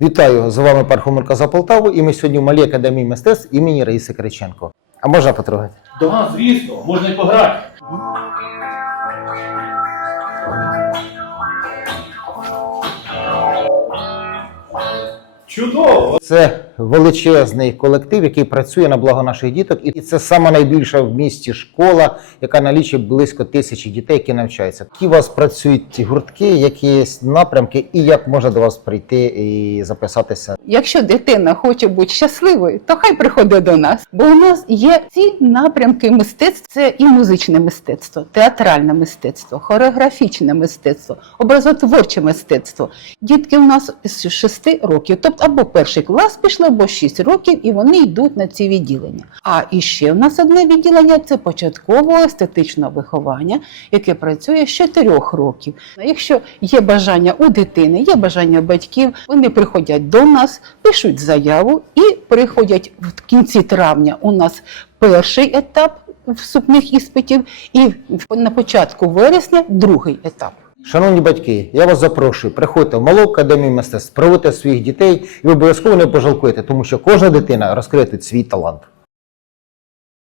Вітаю з вами Пархоменко за Полтаву, і ми сьогодні в Малій академії мистецтв імені Раїси Кириченко. А можна потрогати? Да, звісно, можна й пограти. Чудово! Це величезний колектив, який працює на благо наших діток, і це сама найбільша в місті школа, яка налічує близько тисячі дітей, які навчаються. Які у вас працюють ті гуртки, які є напрямки, і як можна до вас прийти і записатися? Якщо дитина хоче бути щасливою, то хай приходить до нас. Бо у нас є ці напрямки мистецтв: це і музичне мистецтво, театральне мистецтво, хореографічне мистецтво, образотворче мистецтво. Дітки у нас з 6 років, тобто або перший клас пішли, або 6 років, і вони йдуть на ці відділення. А іще у нас одне відділення це початкового естетичного виховання, яке працює з 4 років. Якщо є бажання у дитини, є бажання батьків, вони приходять до нас, пишуть заяву і приходять в кінці травня. У нас перший етап вступних іспитів, і в- на початку вересня другий етап. Шановні батьки, я вас запрошую, приходьте в Малу академію мистецтв, проводьте своїх дітей, і ви обов'язково не пожалкуєте, тому що кожна дитина розкриє тут свій талант.